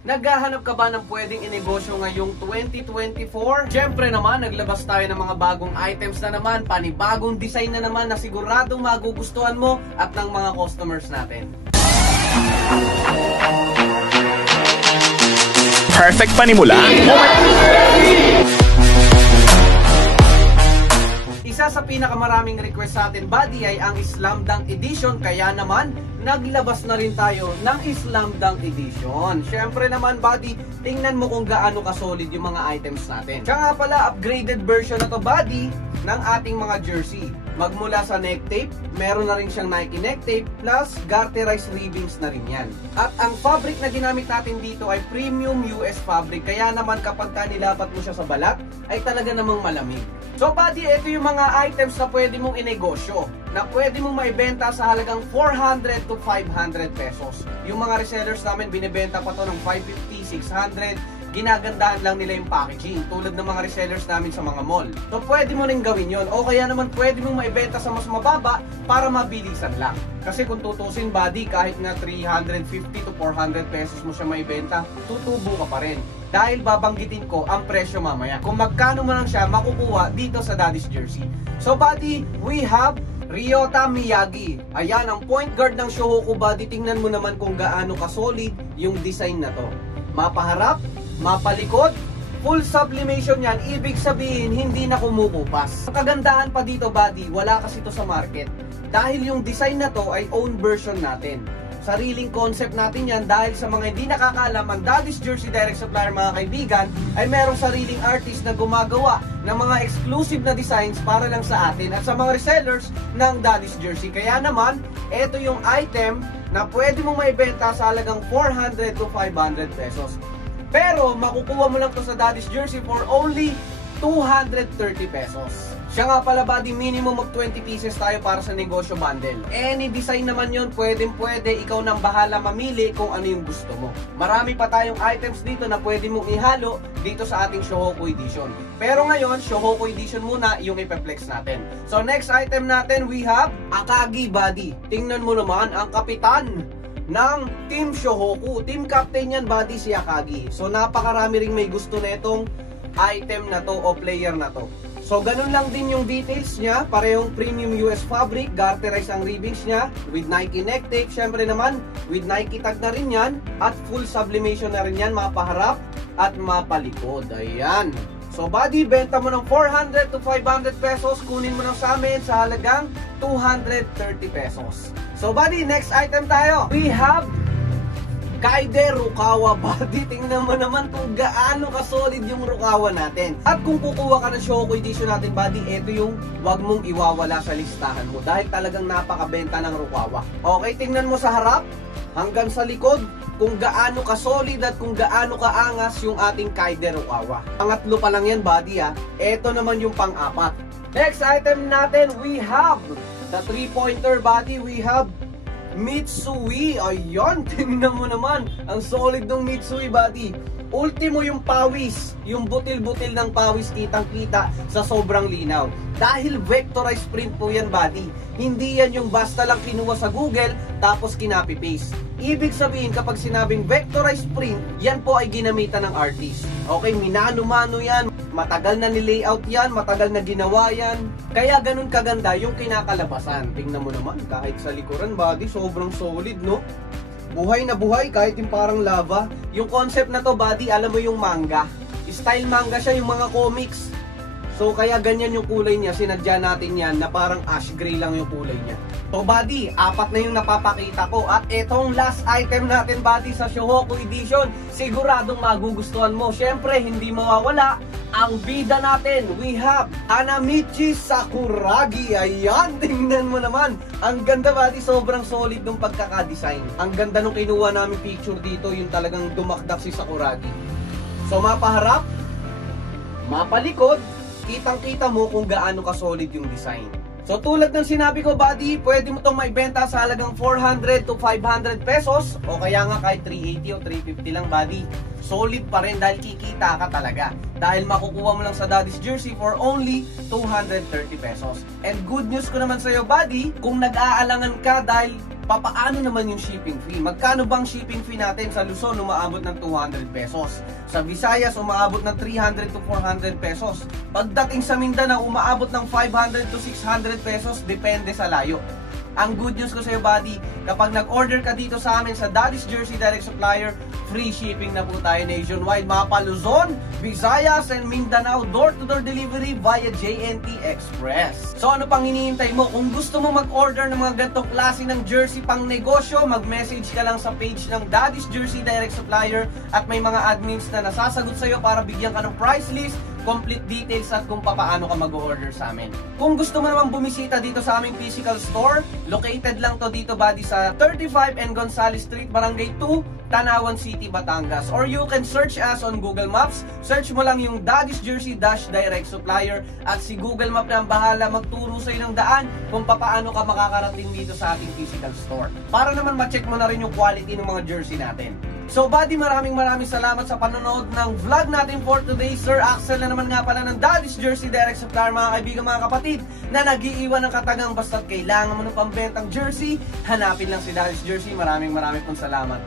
Naghahanap ka ba ng pwedeng inegosyo ngayong 2024? Siyempre naman, naglabas tayo ng mga bagong items na naman, panibagong design na naman na siguradong magugustuhan mo at ng mga customers natin. Perfect panimula. Isa sa pinakamaraming request sa atin, buddy, ay ang Slam Dunk Edition. Kaya naman, naglabas na rin tayo ng Slam Dunk Edition. Siyempre naman, buddy, tingnan mo kung gaano ka-solid yung mga items natin. Siya nga pala, upgraded version na to, buddy, ng ating mga jersey. Magmula sa neck tape, meron na rin siyang Nike neck tape, plus garterized ribbings na rin yan. At ang fabric na ginamit natin dito ay premium US fabric. Kaya naman kapag nilapat mo siya sa balat, ay talaga namang malamig. So buddy, ito yung mga items na pwede mong inegosyo, na pwede mong maibenta sa halagang 400 to 500 pesos. Yung mga resellers namin, binibenta pa to ng 550, 600. Ginagandahan lang nila yung packaging, tulad ng mga resellers namin sa mga mall. So pwede mo rin gawin yon, o kaya naman pwede mong maibenta sa mas mababa para mabilisan lang. Kasi kung tutusin, buddy, kahit nga 350 to 400 pesos mo siya maibenta, tutubo ka pa rin. Dahil babanggitin ko ang presyo mamaya kung magkano mo lang siya makukuha dito sa Daddy's Jersey. So buddy, we have Ryota Miyagi. Ayan ang point guard ng Shohoku, buddy. Tingnan mo naman kung gaano ka-solid yung design na to. Mapaharap, mapalikod, full sublimation yan. Ibig sabihin, hindi na kumukupas. Ang kagandahan pa dito, buddy, wala kasi to sa market. Dahil yung design na to ay own version natin. Sariling concept natin yan, dahil sa mga hindi nakakaalam, ang Daddy's Jersey Direct Supplier, mga kaibigan, ay merong sariling artist na gumagawa ng mga exclusive na designs para lang sa atin at sa mga resellers ng Daddy's Jersey. Kaya naman, ito yung item na pwede mong maibenta sa halagang 400 to 500 pesos. Pero makukuha mo lang to sa Daddy's Jersey for only 230 pesos. Siya nga pala, buddy, minimum of 20 pieces tayo para sa negosyo bundle. Any design naman yon, pwede, ikaw nang bahala mamili kung ano yung gusto mo. Marami pa tayong items dito na pwede mong ihalo dito sa ating Shohoku Edition. Pero ngayon, Shohoku Edition muna yung ipeplex natin. So next item natin, we have Akagi, buddy. Tingnan mo naman ang kapitan ng Team Shohoku. Team captain yan, buddy, si Akagi. So napakarami ring may gusto na itong item na to o player na to. So ganun lang din yung details niya, parehong premium US fabric, garterized ang ribbings niya with Nike neck tape, syempre naman with Nike tag na rin yan, at full sublimation na rin yan, mapaharap at mapalikod. Ayan. So buddy, benta mo ng 400 to 500 pesos, kunin mo lang sa amin sa halagang 230 pesos. So buddy, next item tayo. We have Kaide Rukawa, buddy. Tingnan mo naman kung gaano ka-solid yung Rukawa natin. At kung kukuha ka ng Shohoku Edition natin, buddy, ito yung wag mong iwawala sa listahan mo dahil talagang napakabenta ng Rukawa. Okay, tingnan mo sa harap hanggang sa likod kung gaano ka-solid at kung gaano kaangas yung ating Kaide Rukawa. Pangatlo pa lang yan, buddy, ha. Ito naman yung pang-apat. Next item natin, we have the 3-pointer, buddy. We have Mitsui. Ayan, tingnan mo naman ang solid ng Mitsui, buddy. Ultimo yung pawis, yung butil-butil ng pawis, kitang-kita sa sobrang linaw. Dahil vectorized print po yan, buddy. Hindi yan yung basta lang kinuha sa Google tapos kinapi-paste. Ibig sabihin, kapag sinabing vectorized print, yan po ay ginamitan ng artist. Okay, minano-mano yan. Matagal na ni-layout yan, matagal na ginawa yan. Kaya ganun kaganda yung kinakalabasan. Tingnan mo naman, kahit sa likuran, buddy, sobrang solid, no? Buhay na buhay, kahit yung parang lava. Yung concept na to, buddy, alam mo yung manga. Style manga siya, yung mga comics. So, kaya ganyan yung kulay niya. Sinadya natin yan na parang ash gray lang yung kulay niya. So, buddy, apat na yung napapakita ko. At itong last item natin, buddy, sa Shohoku Edition, siguradong magugustuhan mo. Siyempre, hindi mawawala ang bida natin. We have Hanamichi Sakuragi. Ayan, tingnan mo naman. Ang ganda, buddy, sobrang solid ng pagkakadesign. Ang ganda nung kinuha namin picture dito, yung talagang dumakdak si Sakuragi. So, mapaharap, mapalikod, kitang-kita mo kung gaano ka-solid yung design. So tulad ng sinabi ko, buddy, pwede mo itong maibenta sa halagang 400 to 500 pesos o kaya nga kahit 380 o 350 lang, buddy. Solid pa rin dahil kikita ka talaga. Dahil makukuha mo lang sa Daddy's Jersey for only 230 pesos. And good news ko naman sa'yo, buddy, kung nag-aalangan ka dahil papaano naman yung shipping fee? Magkano bang shipping fee natin? Sa Luzon, umaabot ng 200 pesos. Sa Visayas, umaabot ng 300 to 400 pesos. Pagdating sa Mindanao, umaabot ng 500 to 600 pesos, depende sa layo. Ang good news ko sa iyo, buddy, kapag nag-order ka dito sa amin sa Daddy's Jersey Direct Supplier, free shipping na po tayo nationwide. Mapa Luzon, Visayas, and Mindanao, door-to-door delivery via JNT Express. So ano pang hinihintay mo? Kung gusto mo mag-order ng mga ganitong klase ng jersey pang negosyo, mag-message ka lang sa page ng Daddy's Jersey Direct Supplier at may mga admins na nasasagot sa iyo para bigyan ka ng price list, complete details at kung paano ka mag-order sa amin. Kung gusto mo naman bumisita dito sa aming physical store, located lang to dito, buddy, sa 35 and Gonzales Street, Barangay 2, Tanawan City, Batangas. Or you can search us on Google Maps. Search mo lang yung Daddy's Jersey Direct Supplier at si Google Map na ang bahala magturo sa ng daan kung paano ka makakarating dito sa ating physical store. Para naman ma-check mo na rin yung quality ng mga jersey natin. So buddy, maraming salamat sa panonood ng vlog natin for today. Sir Axel na naman nga pala ng Daddy's Jersey Direct Supplier, mga kaibigan, mga kapatid, na nag-iiwan ng katagang basta't kailangan mo ng pambentang jersey, hanapin lang si Daddy's Jersey. Maraming pong salamat.